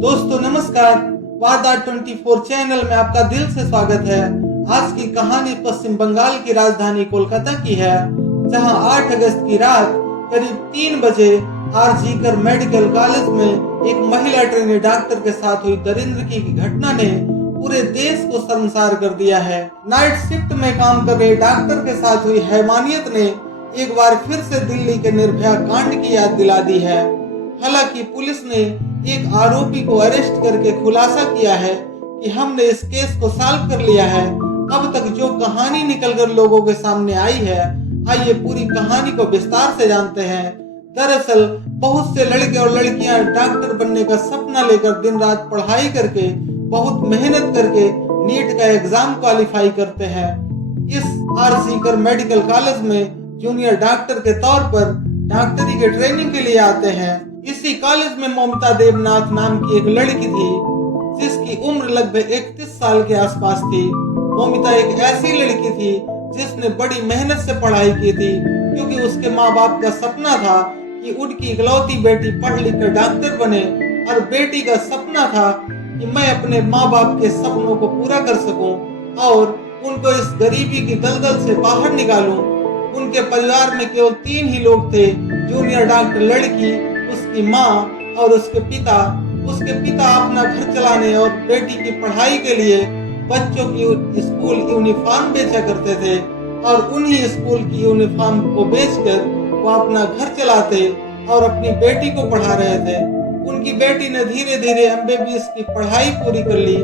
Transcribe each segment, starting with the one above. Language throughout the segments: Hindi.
दोस्तों नमस्कार, वादा 24 चैनल में आपका दिल से स्वागत है। आज की कहानी पश्चिम बंगाल की राजधानी कोलकाता की है, जहां 8 अगस्त की रात करीब 3 बजे आरजीकर मेडिकल कॉलेज में एक महिला ट्रेनी डॉक्टर के साथ हुई दरिंदगी की घटना ने पूरे देश को शर्मसार कर दिया है। नाइट शिफ्ट में काम कर रहे डॉक्टर के साथ हुई हैवानियत ने एक बार फिर से दिल्ली के निर्भया कांड की याद दिला दी है। हालांकि पुलिस ने एक आरोपी को अरेस्ट करके खुलासा किया है कि हमने इस केस को सॉल्व कर लिया है। अब तक जो कहानी निकलकर लोगों के सामने आई है, आइए पूरी कहानी को विस्तार से जानते हैं। दरअसल बहुत से लड़के और लड़कियां डॉक्टर बनने का सपना लेकर दिन रात पढ़ाई करके, बहुत मेहनत करके नीट का एग्जाम क्वालिफाई करते हैं। इस आरजीकर मेडिकल कॉलेज में जूनियर डॉक्टर के तौर पर डॉक्टरी के ट्रेनिंग के लिए आते हैं। इसी कॉलेज में ममता देवनाथ नाम की एक लड़की थी, जिसकी उम्र लगभग 31 साल के आसपास थी। ममिता एक ऐसी लड़की थी जिसने बड़ी मेहनत से पढ़ाई की थी, क्योंकि उसके माँ बाप का सपना था कि उनकी इकलौती बेटी पढ़ लिख कर डॉक्टर बने, और बेटी का सपना था कि मैं अपने माँ बाप के सपनों को पूरा कर सकूं और उनको इस गरीबी की दलदल से बाहर निकालूं। उनके परिवार में केवल 3 ही लोग थे, जूनियर डॉक्टर लड़की, उसकी माँ और उसके पिता। उसके पिता अपना घर चलाने और बेटी की पढ़ाई के लिए बच्चों की स्कूल यूनिफॉर्म बेचा करते थे, और उन्हीं स्कूल की यूनिफॉर्म को बेचकर वो अपना घर चलाते और अपनी बेटी को पढ़ा रहे थे। उनकी बेटी ने धीरे धीरे एमबीबीएस की पढ़ाई पूरी कर ली।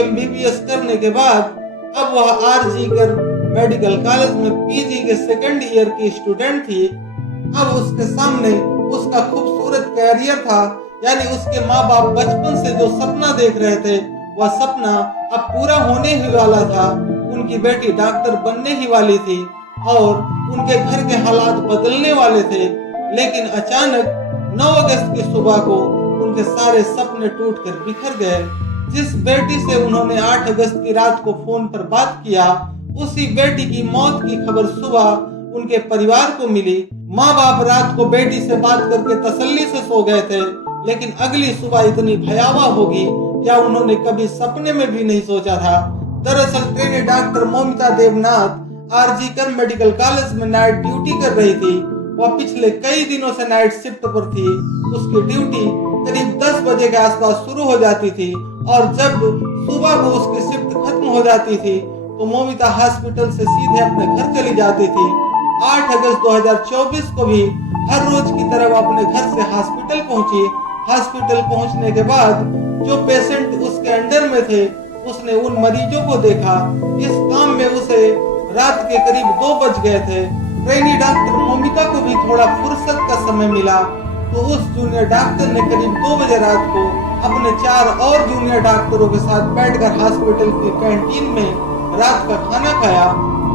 एमबीबीएस करने के बाद अब वह आरजीकर मेडिकल कॉलेज में पीजी के सेकंड ईयर की स्टूडेंट थी। अब उसके सामने उसका खूबसूरत कैरियर था, यानी उसके माँ बाप बचपन से जो सपना देख रहे थे वह सपना अब पूरा होने ही वाला था। उनकी बेटी डॉक्टर बनने ही वाली थी और उनके घर के हालात बदलने वाले थे। लेकिन अचानक 9 अगस्त की सुबह को उनके सारे सपने टूटकर बिखर गए। जिस बेटी से उन्होंने 8 अगस्त की रात को फोन पर बात किया, उसी बेटी की मौत की खबर सुबह उनके परिवार को मिली। माँ बाप रात को बेटी से बात करके तसल्ली से सो गए थे, लेकिन अगली सुबह इतनी भयावह होगी क्या उन्होंने कभी सपने में भी नहीं सोचा था। दरअसल trainee doctor Mamita Debnath RG Kar medical college में नाइट ड्यूटी कर रही थी। वह पिछले कई दिनों से नाइट शिफ्ट पर थी। उसकी ड्यूटी करीब 10 बजे के आसपास शुरू हो जाती थी, और जब सुबह को उसकी शिफ्ट खत्म हो जाती थी तो ममिता हॉस्पिटल से सीधे अपने घर चली जाती थी। 8 अगस्त 2024 को भी हर रोज की तरह वो अपने घर से हॉस्पिटल पहुंची। हॉस्पिटल पहुंचने के बाद जो पेशेंट उसके अंडर में थे, उसने उन मरीजों को देखा। इस काम में उसे रात के करीब 2 बज गए थे। ट्रेनी डॉक्टर ममिता को भी थोड़ा फुर्सत का समय मिला, तो उस जूनियर डॉक्टर ने करीब 2 बजे रात को अपने 4 और जूनियर डॉक्टरों के साथ बैठकर हॉस्पिटल की कैंटीन में रात का खाना खाया।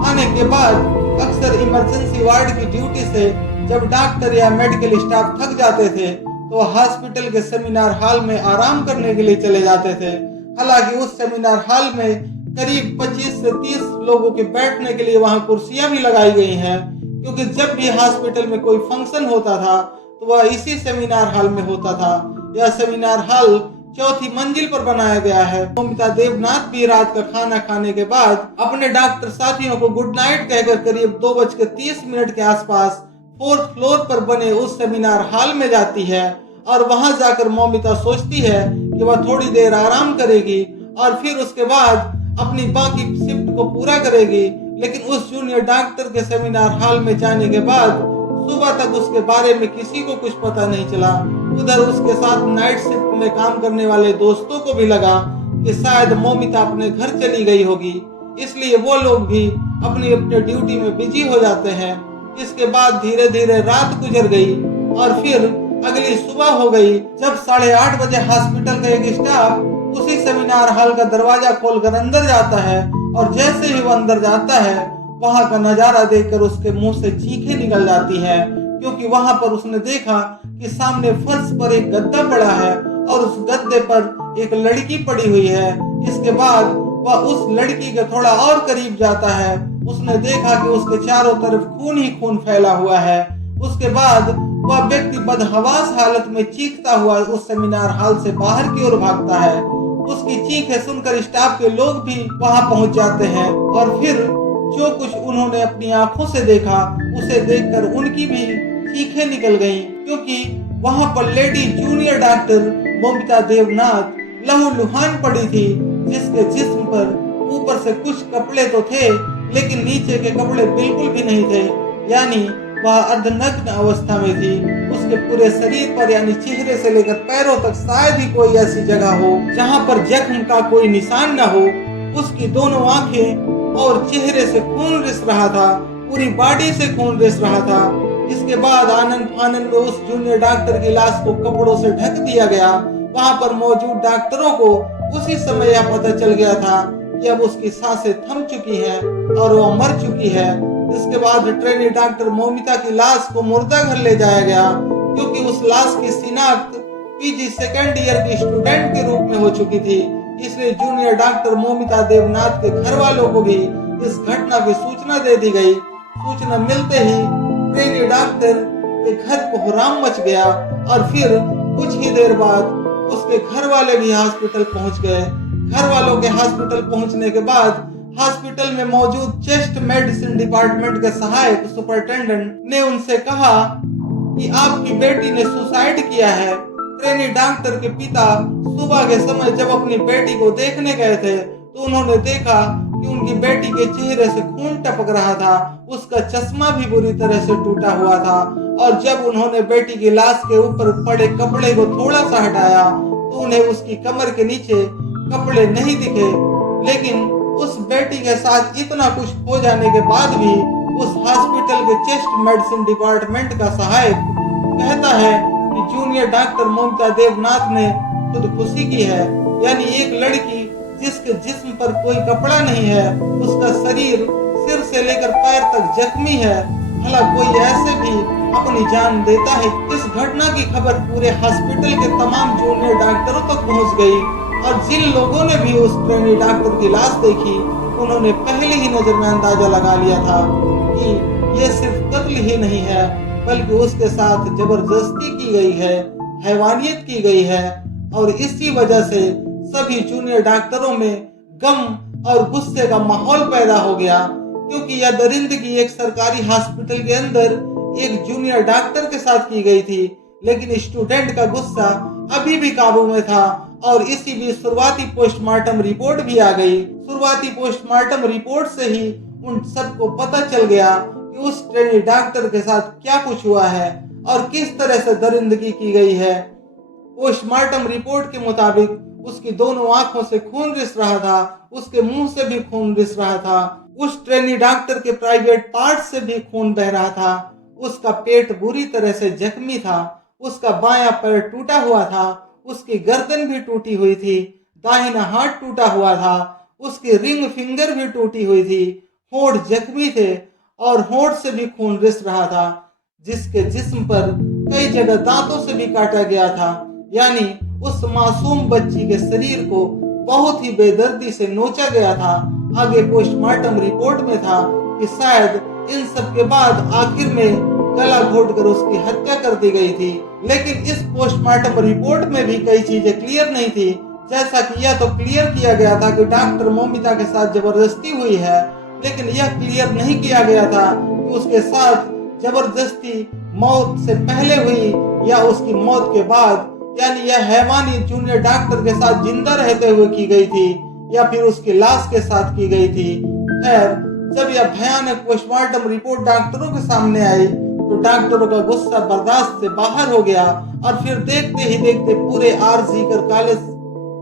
खाने के बाद अक्सर इमरजेंसी वार्ड की ड्यूटी से जब डॉक्टर या मेडिकल स्टाफ थक जाते थे तो हॉस्पिटल के सेमिनार हॉल में आराम करने के लिए चले जाते थे। हालांकि उस सेमिनार हॉल में करीब 25 से 30 लोगों के बैठने के लिए वहां कुर्सियां भी लगाई गई हैं, क्योंकि जब भी हॉस्पिटल में कोई फंक्शन होता था तो वह इसी सेमिनार हॉल में होता था। यह सेमिनार हॉल 4थी मंजिल पर बनाया गया है। ममिता देवनाथ भी रात का खाना खाने के बाद अपने डॉक्टर साथियों को गुड नाइट कहकर करीब 2:30 के आसपास 4th फ्लोर पर बने उस सेमिनार हॉल में जाती है, और वहां जाकर ममिता सोचती है कि वह थोड़ी देर आराम करेगी और फिर उसके बाद अपनी बाकी शिफ्ट को पूरा करेगी। लेकिन उस जूनियर डॉक्टर के सेमिनार हॉल में जाने के बाद सुबह तक उसके बारे में किसी को कुछ पता नहीं चला। उधर उसके साथ नाइट शिफ्ट में काम करने वाले दोस्तों को भी लगा कि शायद ममिता अपने घर चली गई होगी, इसलिए वो लोग भी अपनी अपनी ड्यूटी में बिजी हो जाते हैं। इसके बाद धीरे धीरे रात गुजर गई और फिर अगली सुबह हो गई, जब 8:30 बजे हॉस्पिटल का एक स्टाफ उसी सेमिनार हॉल का दरवाजा खोलकर अंदर जाता है, और जैसे ही वो अंदर जाता है वहां का नजारा देखकर उसके मुंह से चीखें निकल जाती है, क्योंकि वहां पर उसने देखा कि सामने फर्श पर एक गद्दा पड़ा है और उस गद्दे पर एक लड़की पड़ी हुई है। इसके बाद वह उस लड़की के थोड़ा और करीब जाता है। उसने देखा कि उसके चारों तरफ खून ही खून फैला हुआ है। उसके बाद वह व्यक्ति बदहवास हालत में चीखता हुआ उस सेमिनार हॉल से बाहर की ओर भागता है। उसकी चीखें सुनकर स्टाफ के लोग भी वहां पहुंच जाते हैं और फिर जो कुछ उन्होंने अपनी आंखों से देखा उसे देखकर उनकी भी चीखें निकल गईं, क्योंकि वहां पर lady junior doctor Moumita Debnath लहूलुहान पड़ी थी, जिसके जिस्म पर ऊपर से कुछ कपड़े तो थे लेकिन नीचे के कपड़े बिल्कुल भी नहीं थे, यानी वह अर्धनग्न अवस्था में थी। उसके पूरे शरीर पर यानी चेहरे से लेकर पैरों तक शायद ही कोई ऐसी जगह हो जहां पर जख्म का कोई निशान न हो। उसकी दोनों आंखें और चेहरे से खून रिस रहा था, पूरी बॉडी से खून रिस रहा था। इसके बाद आनंद फानन में उस जूनियर डॉक्टर की लाश को कपड़ों से ढक दिया गया। वहां पर मौजूद डॉक्टरों को उसी समय यह पता चल गया था कि अब उसकी सांसें थम चुकी हैं और वह मर चुकी है। इसके बाद ट्रेनी डॉक्टर मौमिता की लाश को मुर्दा घर ले जाया गया, क्योंकि उस लाश की शिनाख्त पीजी सेकेंड ईयर की स्टूडेंट के रूप में हो चुकी थी। इसलिए जूनियर डॉक्टर मौमिता देवनाथ के घर वालों को भी इस घटना की सूचना दे दी गई। सूचना मिलते ही ट्रेनी डॉक्टर के घर कोहराम मच गया और फिर कुछ ही देर बाद उसके घर वाले भी हॉस्पिटल पहुंच गए। घर वालों के हॉस्पिटल पहुंचने के बाद हॉस्पिटल में मौजूद चेस्ट मेडिसिन डिपार्टमेंट के सहायक सुपरिटेंडेंट ने उनसे कहा कि आपकी बेटी ने सुसाइड किया है। ट्रेनी डॉक्टर के पिता सुबह के समय जब अपनी बेटी को देखने गए थे तो उन्होंने देखा कि उनकी बेटी के चेहरे से खून टपक रहा था। उसका चश्मा भी बुरी तरह से टूटा हुआ था और जब उन्होंने बेटी की लाश के ऊपर पड़े कपड़े को थोड़ा सा हटाया तो उन्हें उसकी कमर के नीचे कपड़े नहीं दिखे। लेकिन उस बेटी के साथ इतना कुछ हो जाने के बाद भी उस हॉस्पिटल के चेस्ट मेडिसिन डिपार्टमेंट का सहायक कहता है कि जूनियर डॉक्टर मौमिता देवनाथ ने खुदकुशी की है, यानी एक लड़की जिसके जिस्म पर कोई कपड़ा नहीं है, उसका शरीर सिर से लेकर पैर तक जख्मी है, भला कोई ऐसे भी अपनी जान देता है। इस घटना की खबर पूरे हॉस्पिटल के तमाम जूनियर डॉक्टरों तक पहुंच गई और जिन लोगों ने भी उस ट्रेनी डॉक्टर की लाश देखी उन्होंने पहले ही नजर में अंदाजा लगा लिया था कि यह सिर्फ कत्ल ही नहीं है बल्कि उसके साथ जबरदस्ती की गई है, हैवानियत की गई है। और इसी वजह से सभी जूनियर डॉक्टरों में गम और गुस्से का माहौल पैदा हो गया, क्योंकि यह दरिंदगी एक सरकारी हॉस्पिटल के अंदर एक जूनियर डॉक्टर के साथ की गई थी। लेकिन स्टूडेंट का गुस्सा अभी भी काबू में था और इसी बीच शुरुआती पोस्टमार्टम रिपोर्ट भी आ गई। शुरुआती पोस्टमार्टम रिपोर्ट से ही उन सबको पता चल गया कि उस ट्रेनी डॉक्टर के साथ क्या कुछ हुआ है और किस तरह से दरिंदगी की गई है। पोस्टमार्टम रिपोर्ट के मुताबिक उसकी दोनों आंखों से खून रिस रहा था, उसके मुंह से भी खून रिस रहा था, उस ट्रेनी डॉक्टर के प्राइवेट पार्ट से भी खून बह रहा था, उसका पेट बुरी तरह से जख्मी था, उसका बायां पैर टूटा हुआ था, उसकी गर्दन भी टूटी हुई थी, दाहिना हाथ टूटा हुआ था, उसकी रिंग फिंगर भी टूटी हुई थी, होंठ जख्मी थे और होंठ से भी खून रिस रहा था, जिसके जिस्म पर कई जगह दांतों से भी काटा गया था। यानी उस मासूम बच्ची के शरीर को बहुत ही बेदर्दी से नोचा गया था। आगे पोस्टमार्टम रिपोर्ट में था कि शायद इन सब के बाद आखिर में गला घोटकर उसकी हत्या कर दी गई थी। लेकिन इस पोस्टमार्टम रिपोर्ट में भी कई चीजें क्लियर नहीं थी। जैसा कि यह तो क्लियर किया गया था कि डॉक्टर मौमिता के साथ जबरदस्ती हुई है, लेकिन यह क्लियर नहीं किया गया था कि उसके साथ जबरदस्ती मौत से पहले हुई या उसकी मौत के बाद, यानी यह हैवानी जूनियर डॉक्टर के साथ जिंदा रहते हुए की गई थी या फिर उसकी लाश के साथ की गई थी। खैर, जब यह भयानक पोस्टमार्टम रिपोर्ट डॉक्टरों के सामने आई तो डॉक्टरों का गुस्सा बर्दाश्त से बाहर हो गया और फिर देखते ही देखते पूरे आरजी कर कॉलेज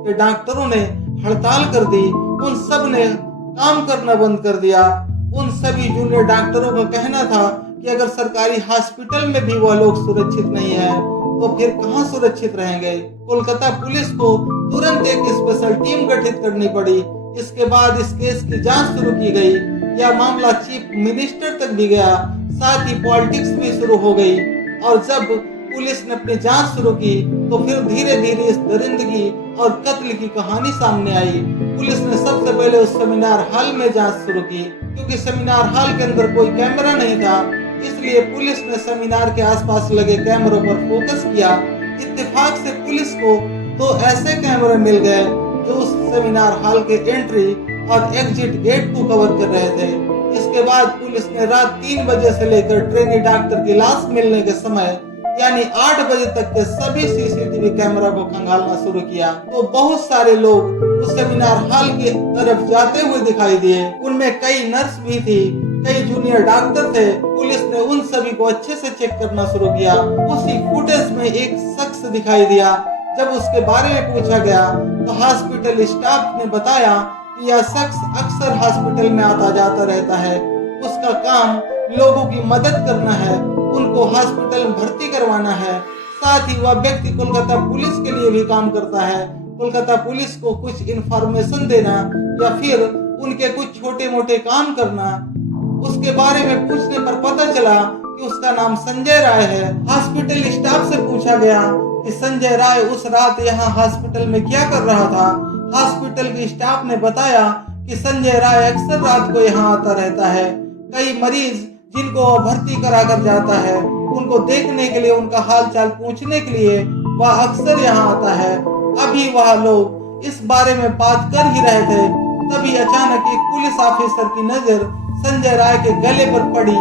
के डॉक्टरों ने हड़ताल कर दी। उन सब ने काम करना बंद कर दिया। उन सभी जूनियर डॉक्टरों का कहना था कि अगर सरकारी हॉस्पिटल में भी वह लोग सुरक्षित नहीं है तो फिर कहां सुरक्षित रहेंगे। कोलकाता पुलिस को तुरंत एक स्पेशल टीम गठित करनी पड़ी। इसके बाद इस केस की जांच शुरू की गई। यह मामला चीफ मिनिस्टर तक भी गया, साथ ही पॉलिटिक्स भी शुरू हो गई। और जब पुलिस ने अपनी जांच शुरू की तो फिर धीरे धीरे इस दरिंदगी और कत्ल की कहानी सामने आई। पुलिस ने सबसे पहले उस सेमिनार हॉल में जांच शुरू की, क्योंकि सेमिनार हॉल के अंदर कोई कैमरा नहीं था। इसलिए पुलिस ने सेमिनार के आसपास लगे कैमरों पर फोकस किया। इत्तेफाक से पुलिस को 2 ऐसे कैमरे मिल गए जो उस सेमिनार हॉल के एंट्री और एग्जिट गेट को कवर कर रहे थे। इसके बाद पुलिस ने रात 3 बजे से लेकर ट्रेनी डॉक्टर की लाश मिलने के समय यानी 8 बजे तक के सभी सीसीटीवी कैमरा को खंगालना शुरू किया। तो बहुत सारे लोग उस सेमिनार हॉल की तरफ जाते हुए दिखाई दिए। उनमें कई नर्स भी थी, कई जूनियर डॉक्टर थे। पुलिस ने उन सभी को अच्छे से चेक करना शुरू किया। उसी फुटेज में एक शख्स दिखाई दिया। जब उसके बारे में पूछा गया तो हॉस्पिटल स्टाफ ने बताया कि यह शख्स अक्सर हॉस्पिटल में आता जाता रहता है। उसका काम लोगों की मदद करना है, उनको हॉस्पिटल में भर्ती करवाना है। साथ ही वह व्यक्ति कोलकाता पुलिस के लिए भी काम करता है। कोलकाता पुलिस को कुछ इंफॉर्मेशन देना या फिर उनके कुछ छोटे मोटे काम करना। उसके बारे में पूछने पर पता चला कि उसका नाम संजय राय है। हॉस्पिटल स्टाफ से पूछा गया कि संजय राय उस रात यहाँ हॉस्पिटल में क्या कर रहा था। हॉस्पिटल के स्टाफ ने बताया कि संजय राय अक्सर रात को यहाँ आता रहता है। कई मरीज जिनको वह भर्ती करा कर जाता है, उनको देखने के लिए, उनका हाल चाल पूछने के लिए वह अक्सर यहाँ आता है। अभी वह लोग इस बारे में बात कर ही रहे थे, तभी अचानक एक पुलिस ऑफिसर की नजर संजय राय के गले पर पड़ी।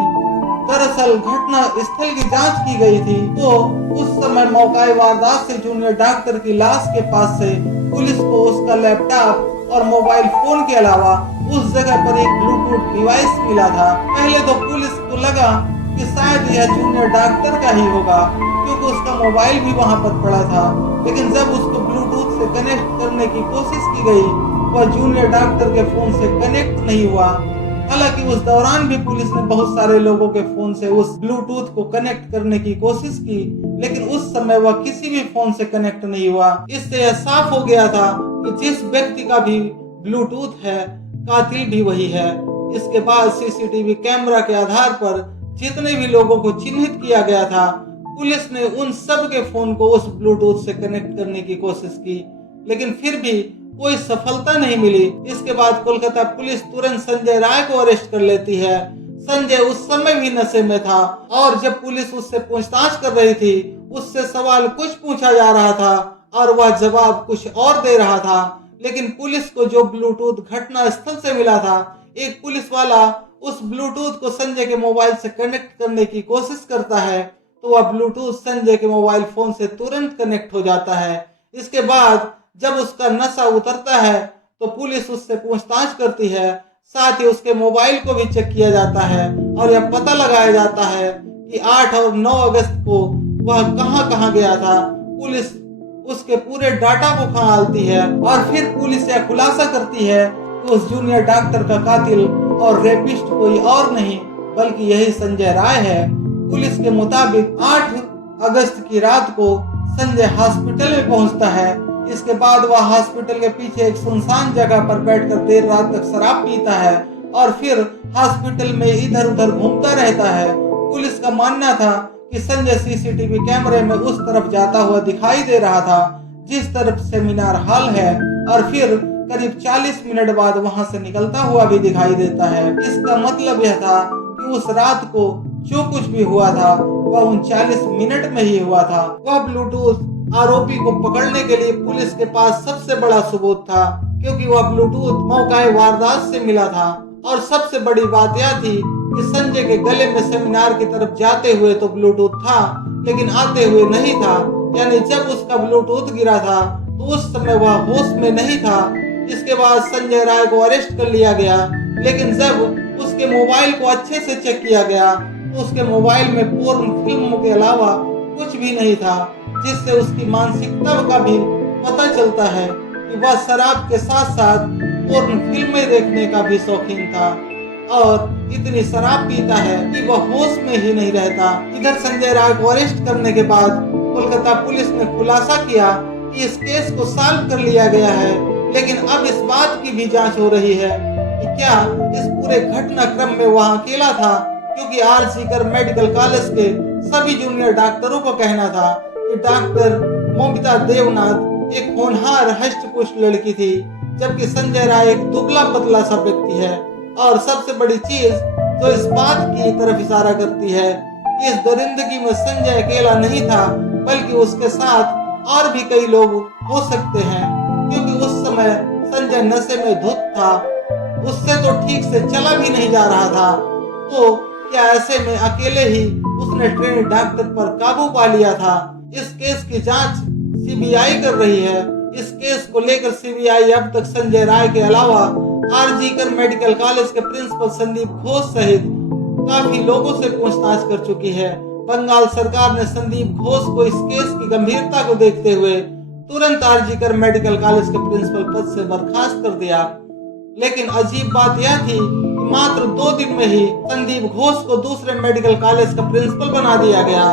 दरअसल घटना स्थल की जांच की गई थी, तो उस समय मौके वारदात से जूनियर डॉक्टर की लाश के पास से पुलिस को उसका लैपटॉप और मोबाइल फोन के अलावा उस जगह पर एक ब्लूटूथ डिवाइस मिला था। पहले तो पुलिस को लगा कि शायद यह जूनियर डॉक्टर का ही होगा, क्योंकि उसका मोबाइल भी वहां पर पड़ा था। लेकिन जब उसको ब्लूटूथ से कनेक्ट करने की कोशिश की गई, वह जूनियर डॉक्टर के फोन से कनेक्ट नहीं हुआ। हालांकि उस दौरान भी पुलिस ने बहुत सारे लोगों के फोन से उस ब्लूटूथ को कनेक्ट करने की कोशिश की, लेकिन उस समय वह किसी भी फोन से कनेक्ट नहीं हुआ। इससे यह साफ हो गया था कि जिस व्यक्ति का भी ब्लूटूथ है, कातिल भी वही है। इसके बाद सीसीटीवी कैमरा के आधार पर जितने भी लोगों को चिन्हित किया गया था, पुलिस ने उन सब के फोन को उस ब्लूटूथ से कनेक्ट करने की कोशिश की, लेकिन फिर भी कोई सफलता नहीं मिली। इसके बाद कोलकाता पुलिस तुरंत संजय राय को अरेस्ट कर लेती है। संजय उस समय भी नशे में था और जब पुलिस उससे पूछताछ कर रही थी, उससे सवाल कुछ पूछा जा रहा था और वह जवाब कुछ और दे रहा था। लेकिन पुलिस को जो ब्लूटूथ घटना स्थल से मिला था, एक पुलिस वाला उस ब्लूटूथ को संजय के मोबाइल से कनेक्ट करने की कोशिश करता है, तो वह ब्लूटूथ संजय के मोबाइल फोन से तुरंत कनेक्ट हो जाता है। इसके बाद जब उसका नशा उतरता है तो पुलिस उससे पूछताछ करती है, साथ ही उसके मोबाइल को भी चेक किया जाता है और यह पता लगाया जाता है कि 8 और 9 अगस्त को वह कहां गया था। पुलिस उसके पूरे डाटा को खंगालती है और फिर पुलिस यह खुलासा करती है कि उस जूनियर डॉक्टर का कातिल और रेपिस्ट कोई और नहीं बल्कि यही संजय राय है। पुलिस के मुताबिक 8 अगस्त की रात को संजय हॉस्पिटल में पहुंचता है। इसके बाद वह हॉस्पिटल के पीछे एक सुनसान जगह पर बैठकर देर रात तक शराब पीता है और फिर हॉस्पिटल में इधर उधर घूमता रहता है। पुलिस का मानना था कि संजय सीसीटीवी कैमरे में उस तरफ जाता हुआ दिखाई दे रहा था जिस तरफ सेमिनार हॉल है, और फिर करीब 40 मिनट बाद वहां से निकलता हुआ भी दिखाई देता है। इसका मतलब यह था कि उस रात को जो कुछ भी हुआ था वह उन 40 मिनट में ही हुआ था। वह ब्लूटूथ आरोपी को पकड़ने के लिए पुलिस के पास सबसे बड़ा सबूत था, क्योंकि वह ब्लूटूथ मौके वारदात से मिला था। और सबसे बड़ी बात यह थी कि संजय के गले में सेमिनार की तरफ जाते हुए तो ब्लूटूथ था, लेकिन आते हुए नहीं था। यानी जब उसका ब्लूटूथ गिरा था तो उस समय वह होश में नहीं था। इसके बाद संजय राय को अरेस्ट कर लिया गया, लेकिन जब उसके मोबाइल को अच्छे से चेक किया गया तो उसके मोबाइल में पोर्न फिल्मों के अलावा कुछ भी नहीं था, जिससे उसकी मानसिकता का भी पता चलता है कि वह शराब के साथ साथ पोर्न फिल्में देखने का भी शौकीन था और इतनी शराब पीता है कि वह होश में ही नहीं रहता। इधर संजय राय को अरेस्ट करने के बाद कोलकाता पुलिस ने खुलासा किया कि इस केस को सॉल्व कर लिया गया है, लेकिन अब इस बात की भी जांच हो रही है कि क्या इस पूरे घटनाक्रम में वह अकेला था, क्योंकि आर सीकर मेडिकल कॉलेज के सभी जूनियर डॉक्टरों को कहना था कि डॉक्टर मोमिता देवनाथ एक होनहार हष्ट-पुष्ट लड़की थी, जबकि संजय राय एक दुबला पतला सा व्यक्ति है। और सबसे बड़ी चीज जो इस बात की तरफ इशारा करती है कि इस दरिंदगी में संजय अकेला नहीं था, बल्कि उसके साथ और भी कई लोग हो सकते हैं, क्योंकि उस समय संजय नशे में धुत था, उससे तो ठीक से चला भी नहीं जा रहा था। तो क्या ऐसे में अकेले ही उसने ट्रेनी डॉक्टर पर काबू पा लिया था? इस केस की जांच सीबीआई कर रही है। इस केस को लेकर सीबीआई अब तक संजय राय के अलावा आरजीकर मेडिकल कॉलेज के प्रिंसिपल संदीप घोष सहित काफी लोगों से पूछताछ कर चुकी है। बंगाल सरकार ने संदीप घोष को इस केस की गंभीरता को देखते हुए तुरंत आरजीकर मेडिकल कॉलेज के प्रिंसिपल पद से बर्खास्त कर दिया। लेकिन अजीब बात यह थी कि मात्र 2 दिन में ही संदीप घोष को दूसरे मेडिकल कॉलेज का प्रिंसिपल बना दिया गया।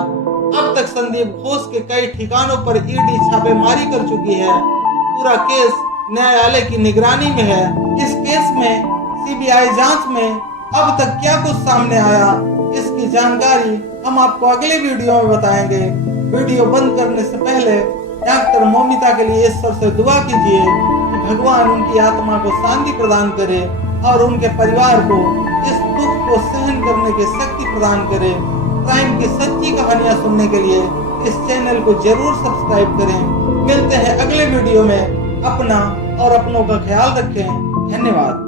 अब तक संदीप घोष के कई ठिकानों पर ईडी छापेमारी कर चुकी है। पूरा केस न्यायालय की निगरानी में है। इस केस में सीबीआई जांच में अब तक क्या कुछ सामने आया, इसकी जानकारी हम आपको अगले वीडियो में बताएंगे। वीडियो बंद करने से पहले डॉक्टर मोमिता के लिए ईश्वर से दुआ कीजिए कि भगवान उनकी आत्मा को शांति प्रदान करे और उनके परिवार को इस दुख को सहन करने की शक्ति प्रदान करे। क्राइम की सच्ची कहानियां सुनने के लिए इस चैनल को जरूर सब्सक्राइब करें। मिलते हैं अगले वीडियो में। अपना और अपनों का ख्याल रखें। धन्यवाद।